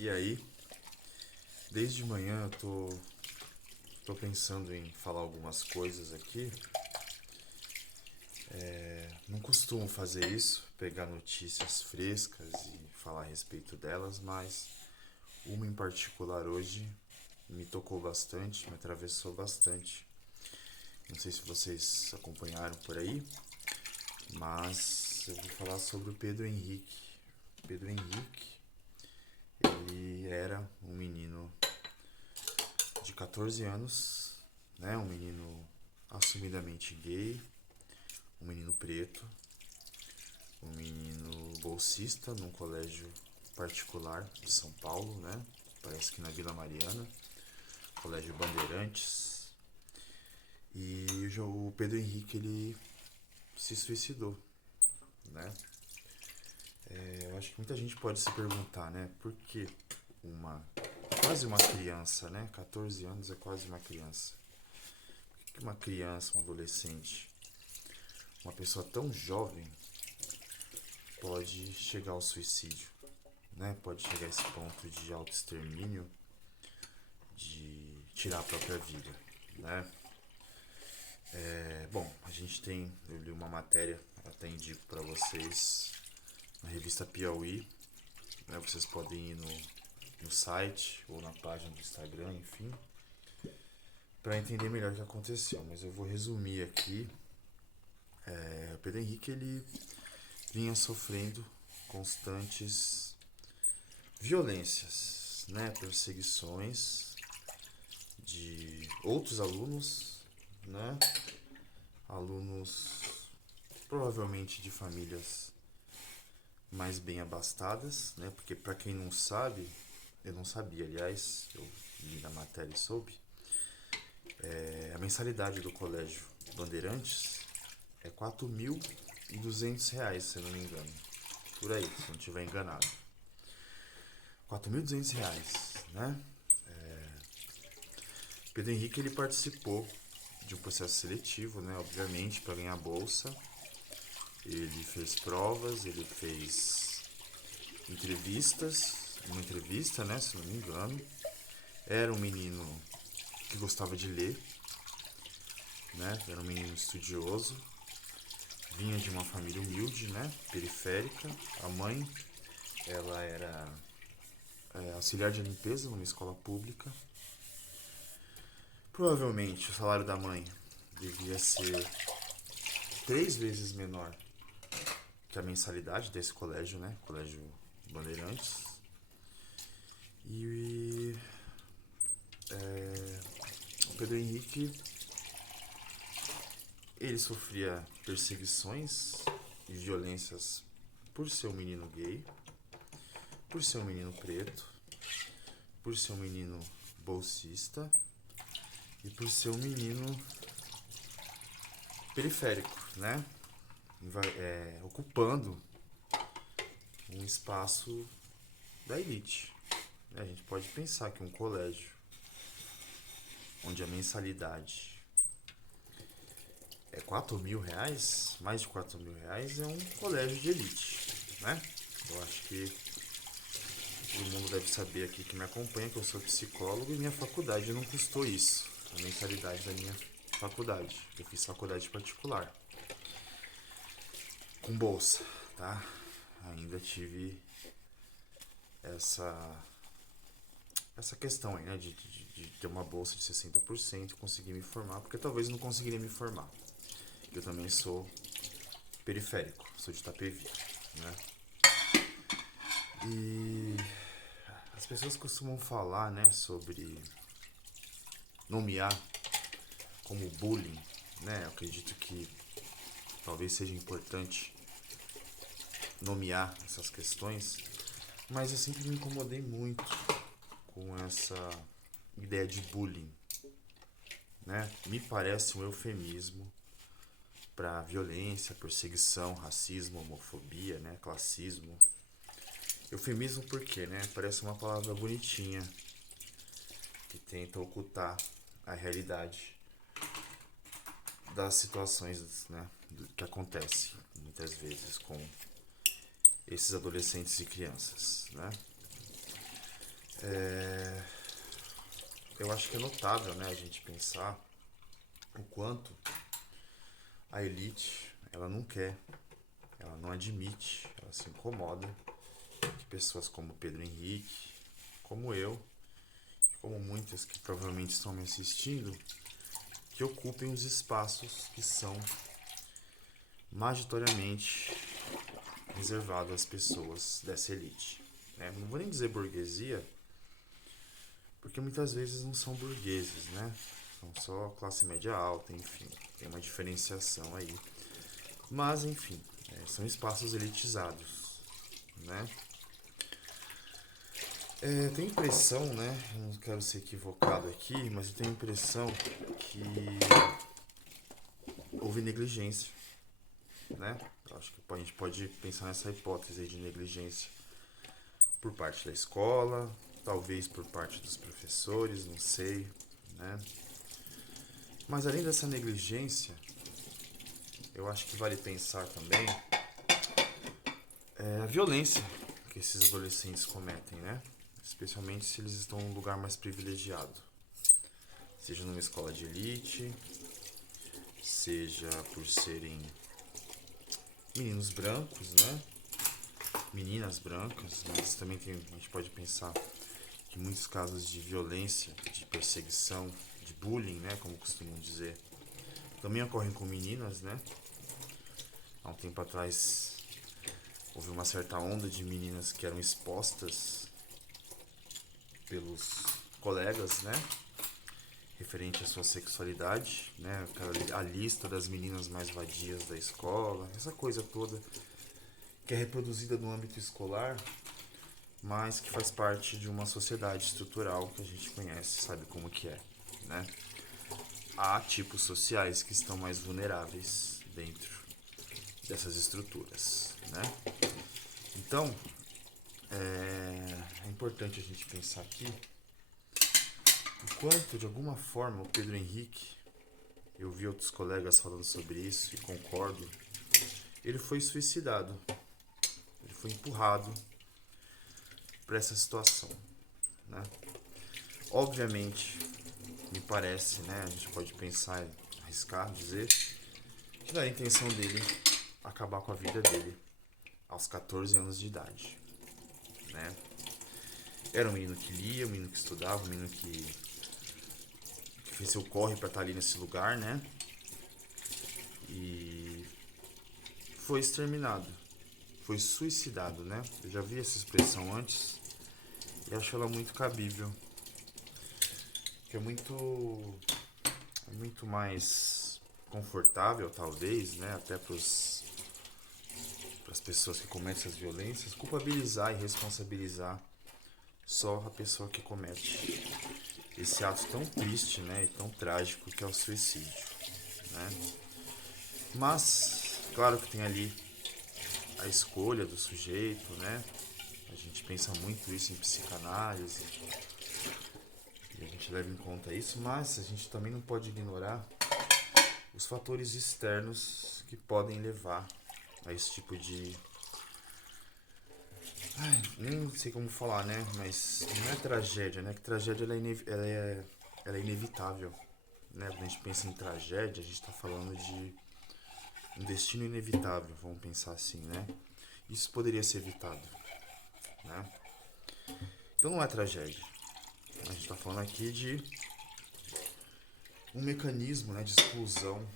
E aí, desde manhã eu tô pensando em falar algumas coisas aqui. Não costumo fazer isso, pegar notícias frescas e falar a respeito delas, mas uma em particular hoje me tocou bastante, me atravessou bastante. Não sei se vocês acompanharam por aí, mas eu vou falar sobre o Pedro Henrique. Pedro Henrique, ele era um menino de 14 anos, né? Um menino assumidamente gay, um menino preto, um menino bolsista num colégio particular de São Paulo, né? Parece que na Vila Mariana, Colégio Bandeirantes. E o Pedro Henrique, ele se suicidou, né? Eu acho que muita gente pode se perguntar, né? Por que uma quase uma criança, né? 14 anos é quase uma criança. Por que uma criança, um adolescente, uma pessoa tão jovem pode chegar ao suicídio, né? Pode chegar a esse ponto de autoextermínio, de tirar a própria vida, né? Bom, a gente tem, eu li uma matéria, até indico para vocês, na revista Piauí, né? Vocês podem ir no site ou na página do Instagram, enfim, para entender melhor o que aconteceu. Mas eu vou resumir aqui. O Pedro Henrique, ele vinha sofrendo constantes violências, né? Perseguições de outros alunos, né? Alunos provavelmente de famílias mais bem abastadas, né? Porque para quem não sabe, eu não sabia, aliás, eu li na matéria e soube, a mensalidade do colégio Bandeirantes é R$ 4.200, se eu não me engano. Por aí, se eu não estiver enganado. R$ 4.200, né? Pedro Henrique, ele participou de um processo seletivo, né? Obviamente, para ganhar a bolsa. Ele fez provas, ele fez entrevistas, uma entrevista, né? Se não me engano. Era um menino que gostava de ler, né? Era um menino estudioso. Vinha de uma família humilde, né? Periférica. A mãe, ela era auxiliar de limpeza numa escola pública. Provavelmente o salário da mãe devia ser 3 vezes menor que a mensalidade desse colégio, né? Colégio Bandeirantes. E o Pedro Henrique, ele sofria perseguições e violências por ser um menino gay, por ser um menino preto, por ser um menino bolsista e por ser um menino periférico, né? Ocupando um espaço da elite. A gente pode pensar que um colégio onde a mensalidade é R$ 4.000, mais de R$ 4.000, é um colégio de elite, né? Eu acho que todo mundo deve saber aqui que me acompanha que eu sou psicólogo e minha faculdade não custou isso, a mensalidade da minha faculdade. Eu fiz faculdade particular, com bolsa, tá? Ainda tive essa questão aí, né, de ter uma bolsa de 60% e conseguir me formar, porque talvez eu não conseguiria me formar. Eu também sou periférico, sou de Itapevi, né? E as pessoas costumam falar, né, sobre nomear como bullying, né? Eu acredito que talvez seja importante nomear essas questões, mas eu sempre me incomodei muito com essa ideia de bullying, né? Me parece um eufemismo para violência, perseguição, racismo, homofobia, né? Classismo. Eufemismo por quê, né? Parece uma palavra bonitinha que tenta ocultar a realidade das situações, né, que acontecem muitas vezes com esses adolescentes e crianças, né? É, eu acho que é notável, né, a gente pensar o quanto a elite, ela não quer, ela não admite, ela se incomoda que pessoas como Pedro Henrique, como eu, como muitas que provavelmente estão me assistindo, que ocupem os espaços que são majoritariamente reservados às pessoas dessa elite. Né? Não vou nem dizer burguesia, porque muitas vezes não são burgueses, né? São só classe média alta, enfim, tem uma diferenciação aí. Mas, enfim, são espaços elitizados, né? Eu tenho a impressão, né? Eu não quero ser equivocado aqui, mas eu tenho a impressão que houve negligência, né? Eu acho que a gente pode pensar nessa hipótese aí de negligência por parte da escola, talvez por parte dos professores, não sei, né? Mas além dessa negligência, eu acho que vale pensar também a violência que esses adolescentes cometem, né? Especialmente se eles estão em um lugar mais privilegiado. Seja numa escola de elite, seja por serem meninos brancos, né? Meninas brancas, mas também a gente pode pensar que muitos casos de violência, de perseguição, de bullying, né? Como costumam dizer, também ocorrem com meninas, né? Há um tempo atrás houve uma certa onda de meninas que eram expostas pelos colegas, né? Referente à sua sexualidade, né? A lista das meninas mais vadias da escola, essa coisa toda que é reproduzida no âmbito escolar, mas que faz parte de uma sociedade estrutural que a gente conhece, sabe como que é, né? Há tipos sociais que estão mais vulneráveis dentro dessas estruturas, né? Então, é importante a gente pensar aqui o quanto, de alguma forma, o Pedro Henrique, eu vi outros colegas falando sobre isso e concordo, ele foi suicidado, ele foi empurrado para essa situação, né? Obviamente, me parece, né, a gente pode pensar, arriscar, dizer, que era a intenção dele acabar com a vida dele aos 14 anos de idade, né? Era um menino que lia, um menino que estudava, um menino que fez seu corre para estar ali nesse lugar, né? E foi exterminado, foi suicidado, né? Eu já vi essa expressão antes e acho ela muito cabível, que é muito mais confortável, talvez, né? Até para as pessoas que cometem essas violências, culpabilizar e responsabilizar só a pessoa que comete esse ato tão triste, né, e tão trágico que é o suicídio, né? Mas, claro que tem ali a escolha do sujeito, né? A gente pensa muito isso em psicanálise e a gente leva em conta isso, mas a gente também não pode ignorar os fatores externos que podem levar a esse tipo de... nem sei como falar, né? Mas não é tragédia, né? Que tragédia ela é inevitável, né? Quando a gente pensa em tragédia, a gente está falando de um destino inevitável, vamos pensar assim, né? Isso poderia ser evitado, né? Então não é tragédia. A gente está falando aqui de um mecanismo, né, de exclusão,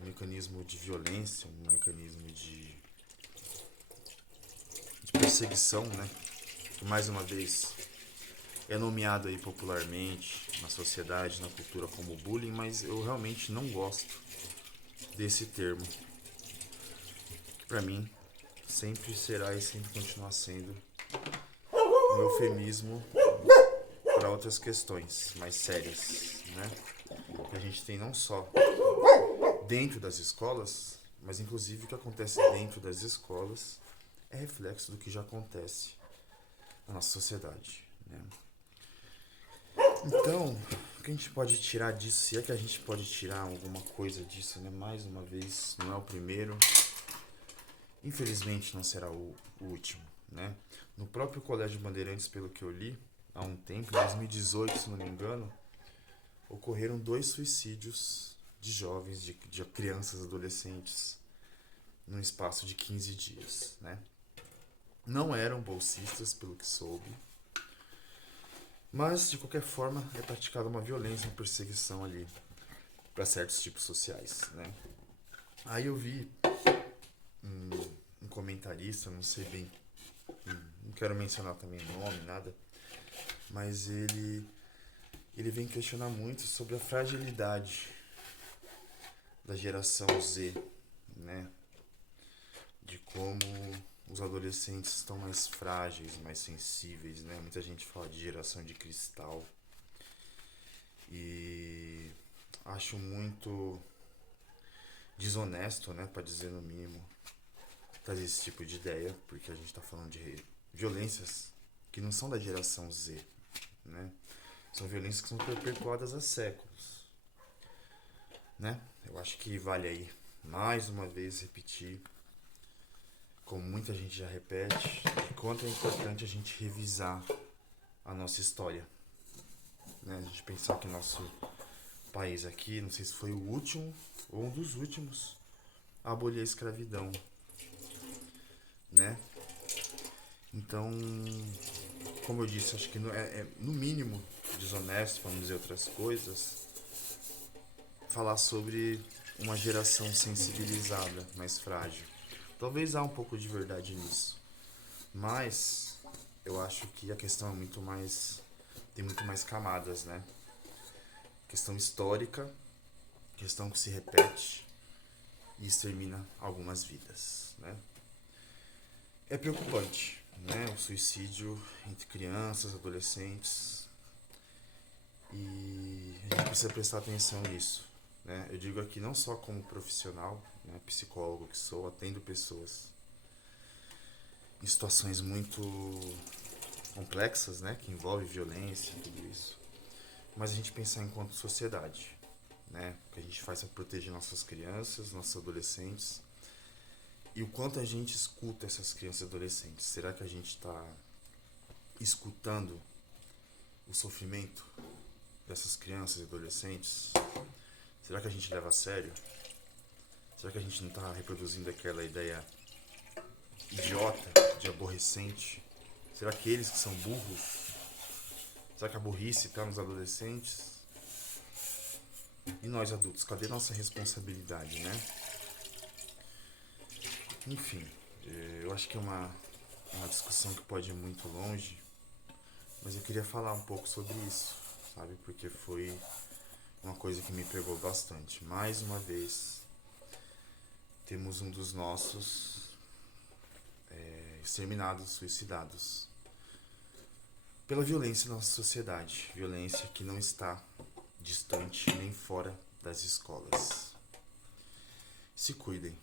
um mecanismo de violência, um mecanismo de perseguição, né? Que mais uma vez é nomeado aí popularmente na sociedade, na cultura como bullying, mas eu realmente não gosto desse termo, que pra mim sempre será e sempre continuará sendo um eufemismo para outras questões mais sérias, né? Que a gente tem não só dentro das escolas, mas inclusive o que acontece dentro das escolas é reflexo do que já acontece na nossa sociedade, né? Então, o que a gente pode tirar disso, se é que a gente pode tirar alguma coisa disso, né? Mais uma vez, não é o primeiro, infelizmente não será o último, né? No próprio Colégio Bandeirantes, pelo que eu li, há um tempo, em 2018, se não me engano, ocorreram 2 suicídios de jovens, de crianças, adolescentes, num espaço de 15 dias, né? Não eram bolsistas, pelo que soube, mas de qualquer forma é praticada uma violência, uma perseguição ali para certos tipos sociais, né? Aí eu vi um comentarista, não sei bem, não quero mencionar também nome, nada, mas ele vem questionar muito sobre a fragilidade da geração Z, né? De como os adolescentes estão mais frágeis, mais sensíveis, né? Muita gente fala de geração de cristal e acho muito desonesto, né, para dizer no mínimo, trazer esse tipo de ideia, porque a gente está falando de violências que não são da geração Z, né? São violências que são perpetuadas há séculos, né? Eu acho que vale aí mais uma vez repetir, como muita gente já repete, de quanto é importante a gente revisar a nossa história, né? A gente pensar que nosso país aqui, não sei se foi o último ou um dos últimos a abolir a escravidão, né? Então, como eu disse, acho que é no mínimo desonesto, para não dizer outras coisas, falar sobre uma geração sensibilizada, mais frágil. Talvez há um pouco de verdade nisso, mas eu acho que a questão é muito mais, tem muito mais camadas, né? Questão histórica, questão que se repete e extermina algumas vidas, né? É preocupante, né? O suicídio entre crianças, adolescentes, e a gente precisa prestar atenção nisso, né? Eu digo aqui não só como profissional, né, psicólogo que sou, atendo pessoas em situações muito complexas, né, que envolvem violência e tudo isso, mas a gente pensar enquanto sociedade, né? O que a gente faz para proteger nossas crianças, nossos adolescentes e o quanto a gente escuta essas crianças e adolescentes. Será que a gente está escutando o sofrimento dessas crianças e adolescentes? Será que a gente leva a sério? Será que a gente não está reproduzindo aquela ideia idiota, de aborrecente? Será que eles que são burros? Será que a burrice está nos adolescentes? E nós adultos, cadê nossa responsabilidade, né? Enfim, eu acho que é uma discussão que pode ir muito longe, mas eu queria falar um pouco sobre isso, sabe? Porque foi uma coisa que me pegou bastante. Mais uma vez, temos um dos nossos exterminados, suicidados pela violência na nossa sociedade. Violência que não está distante nem fora das escolas. Se cuidem.